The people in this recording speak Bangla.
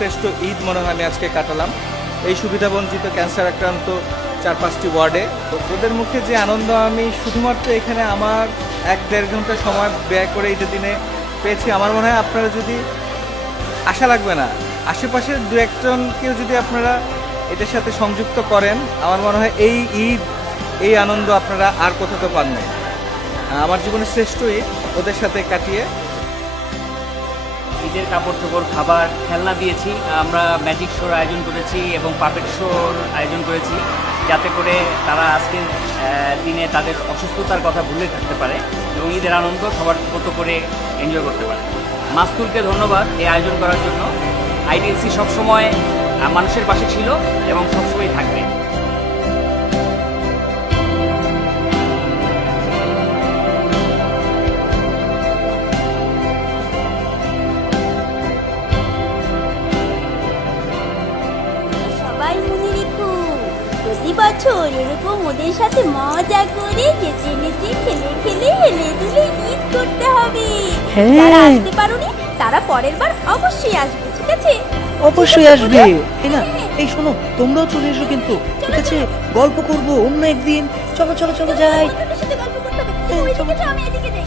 শ্রেষ্ঠ ঈদ মনে হয় আমি আজকে কাটালাম এই সুবিধাবঞ্চিত ক্যান্সার আক্রান্ত 4-5টি ওয়ার্ডে। তো ওদের মুখে যে আনন্দ আমি শুধুমাত্র এখানে আমার 1-1.5 ঘন্টা সময় ব্যয় করে ঈদের দিনে পেয়েছি, আমার মনে হয় আপনারা যদি আশা লাগবে না, আশেপাশের 2-1জনকেও যদি আপনারা এটার সাথে সংযুক্ত করেন, আমার মনে হয় এই ঈদ, এই আনন্দ আপনারা আর কোথাও পান না। আমার জীবনের শ্রেষ্ঠ ঈদ ওদের সাথে কাটিয়ে। ঈদের কাপড় চোপড়, খাবার, খেলনা দিয়েছি। আমরা ম্যাজিক শোর আয়োজন করেছি এবং পাপেট শোর আয়োজন করেছি, যাতে করে তারা আজকের দিনে তাদের অসুস্থতার কথা ভুলে থাকতে পারে এবং ঈদের আনন্দ সবার মতো করে এনজয় করতে পারে। মাস্তুলকে ধন্যবাদ এই আয়োজন করার জন্য। আইডিএলসি সবসময় মানুষের পাশে ছিল এবং সবসময় থাকবে। প্রতি বছর এরকম ওদের সাথে মজা করে নেচে নেচে খেলে খেলে হেলে দুলে ঈদ করতে হবে। যারা আসতে পারোনি তারা পরের বার অবশ্যই আসবে, ঠিক আছে? অবশ্যই আসবে। এই শোনো, তোমরাও চলে এসো কিন্তু, ঠিক আছে? গল্প করবো অন্য একদিন। চলো চলো চলো যাই। গল্প করতে হবে। আমি এদিকে যাই।